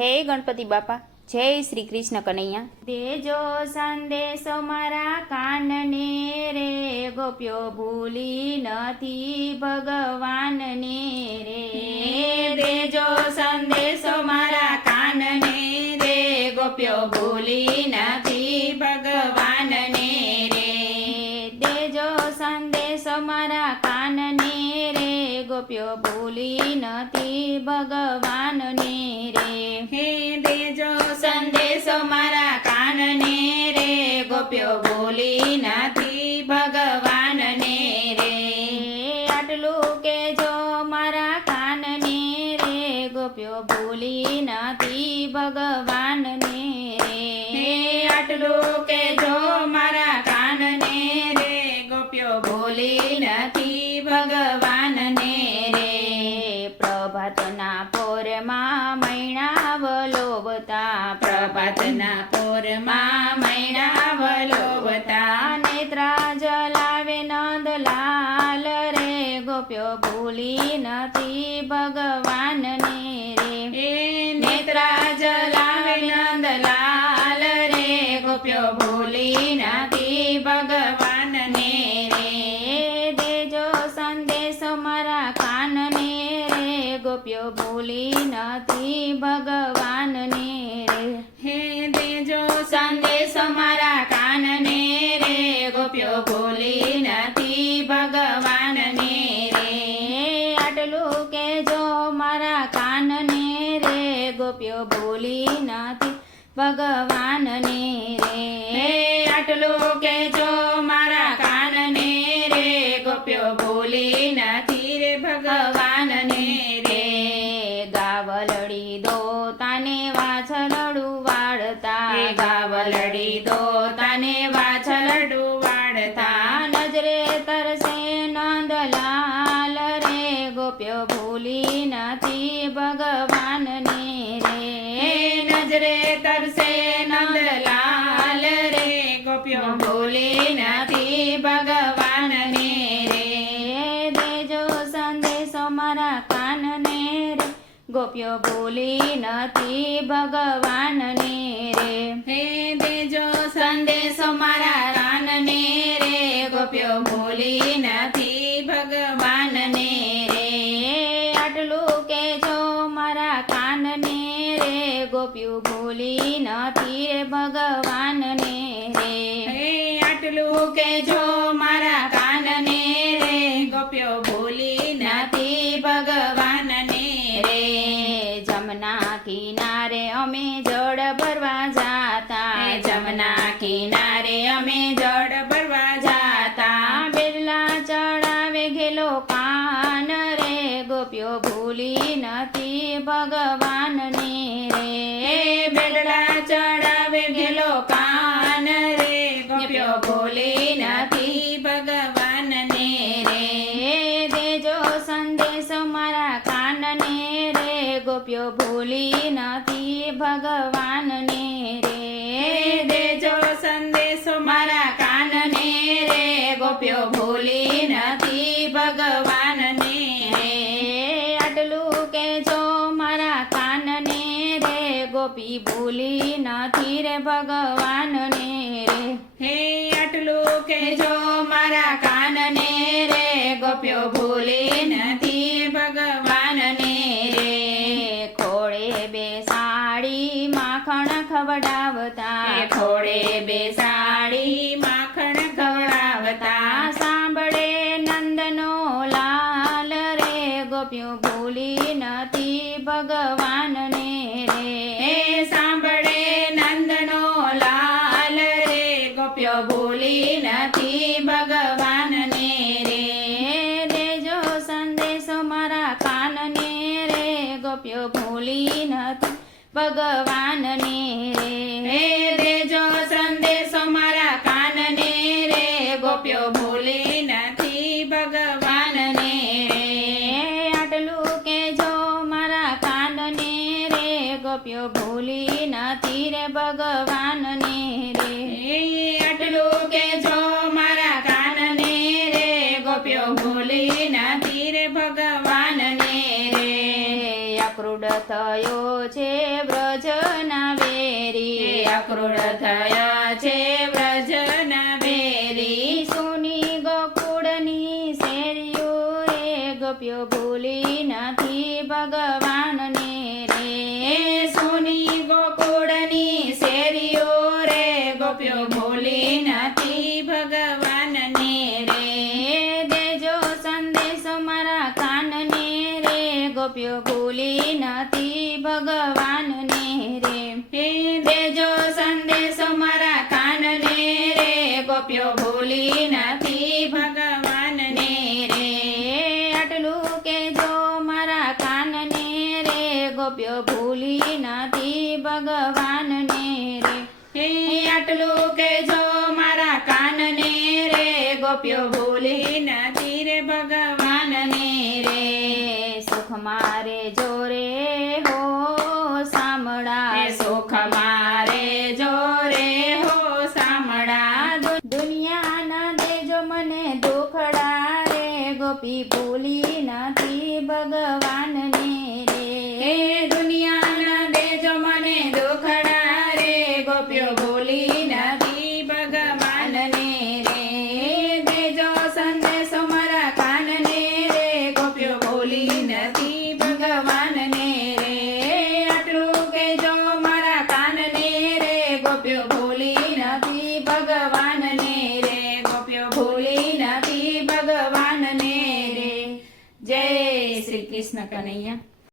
જય ગણપતિ બાપા, જય શ્રી કૃષ્ણ કનૈયા. દેજો સંદેશો મારા કાનને રે, ગોપ્યો ભૂલી નથી ભગવાનને રે. દેજો સંદેશો મારા કાનને રે, ગોપ્યો ભૂલી નથી ભગવાનને રે. દેજો સંદેશો મારા કાનને રે, ગોપ્યો ભૂલી નથી ભગવાનને રે. હે દેજો સંદેશો મારા કાનને રે, ગોપ્યો ભૂલી નથી ભગવાનને રે. આટલું કેજો મારા કાનને રે, ગોપ્યો ભૂલી નથી ભગવાનને રે. હે આટલું કેજો મારા કાનને રે, ગોપ્યો ભૂલી નથી ભગવાનને રે. પ્રભાતના પોરમાં મૈણા વલોવતા, પ્રભાતના પોરમાં મૈણા વલોવતા, નેત્રા જલાવે નંદલાલ રે, ગોપ્યો ભૂલી નથી ભગવાનને રે. હે નેત્રા જલાવે નંદલાલ રે, ગોપ્યો ભૂલી નથી ભગવાનને રે. દેજો સંદેશો મારા કાનને રે, ગોપ્યો ભૂલી નથી ભગવાનને રે. હે દેજો સંદેશો મારા કાનને રે, ગોપ્યો ભૂલી નથી ભગવાનને રે. આટલું કેજો મારા કાનને રે, ગોપ્યો ભૂલી નથી ભગવાનને રે. હે આટલું કેજો મારા કાનને રે, ગોપ્યો ભૂલી નથી રે ભગવાનને રે. ગાવલડી દો તાને વાછલડું વાળતા, હે ગાવલડી દો તને વાછલડું વાળતા, નજરે તરસે નંદલાલ રે, ગોપ્યો ભૂલી નથી ભગવાનને રે. હે નજરે તરસે નંદલાલ રે, ગોપ્યો ભૂલી નથી ભગવાનને રે. દેજો સંદેશો મારા કાનને રે, ગોપ્યો ભૂલી નથી ભગવાનને રે. હે દેજો સંદેશો મારા કાનને રે, ગોપ્યો ભૂલી નથી ભગવાનને રે. આટલું કેજો મારા કાનને રે, ગોપ્યું ભૂલી નથી રે ભગવાનને રે. હે આટલું કેજો મારા કાનને રે, ગોપ્યો ભૂલી નથી ભગવાનને રે. જમના કિનારે અમે જળ ભરવા જાતા, હે જમના કિનારે અમે જળ ભરવા જાતા, બેરલા ચડાવે ઘેલો કાન રે, ગોપ્યો ભૂલી નથી ભગવાનને રે. હે બેડલા ચડાવે ગેલો કાન રે, ગોપ્યો ભૂલી નથી ભગવાનને રે. દેજો સંદેશો મારા કાનને રે, ગોપ્યો ભૂલી નથી ભગવાનને રે. હે દેજો સંદેશો મારા કાનને રે, ગોપ્યો ભૂલી નથી ભગવાનને રે. આટલું કેજો મારા કાનને રે, ગોપી ભૂલી નથી રે ભગવાનને રે. હે આટલું કેજો મારા કાનને રે, ગોપ્યો ભૂલી નથી ભગવાનને રે. ખોળે બેસાડી માખણ ખવડાવતા, હે ખોડે બેસાડી માખણ ખવડાવતા, સાંભળે નંદનો લાલ રે, ગોપ્યું ભૂલી નથી ભગવાનને રે. હે સાંભળે નંદનો લાલ રે, ગોપ્યો ભૂલી નથી ભગવાનને રે. દેજો સંદેશો મારા કાનને રે, ગોપ્યો ભૂલી નથી ભગવાનને રે. હે દેજો સંદેશો મારા કાનને રે, ગોપ્યો ભૂલી નથી ભગવાનને રે. આટલું કેજો મારા કાનને રે, ગોપ્યો ભૂલી નથી રે ભગવાનને રે. હે આટલું કેજો મારા કાનને રે, ગોપ્યો ભૂલી નથી રે ભગવાનને રે. આક્રુડ થયો છે વ્રજના વેરી અક્રૂર થયા છે વ્રજના વેરી સુની ગોકુળની શેરીઓ રે ગોપ્યો ભૂલી નથી ભગવાનને રે સોની ગોકુળની શેરીઓ રે ગોપ્યો ભૂલી નથી ભગવાનને રે દેજો સંદેશો મારા કાનને રે ગોપ્યો ભૂલી નથી ભગવાનને રે હે દેજો સંદેશો મારા કાનને રે ગોપ્યો ભૂલી નથી ભગવાનને રે આટલું કેજો મારા કાનને રે ગોપ્યો ભૂલી નથી ભગવાનને રે હે આટલું કેજો મારા કાનને રે ગોપ્યો ભૂલી નથી રે ભગવાનને રે સુખ મારે જોરે હો સામળા સુખ મારે જોરે હો સામળા દુનિયાના દેજો મને દુખડા રે ગોપી ભૂલી નથી ભગવાનને રે હે દુનિયાના દેજો મને દુખડા રે ગોપ્યો ભૂલી નથી ભગવાનને રે દેજો સંદેશો મારા કાનને રે ગોપ્યો ભૂલી નથી ભગવાનને રે આટલું કેજો મારા કાનને રે ગોપ્યો ભૂલી નથી ભગવાનને રે ગોપ્યો ભૂલી નથી ભગવાનને રે જય શ્રી કૃષ્ણ કનૈયા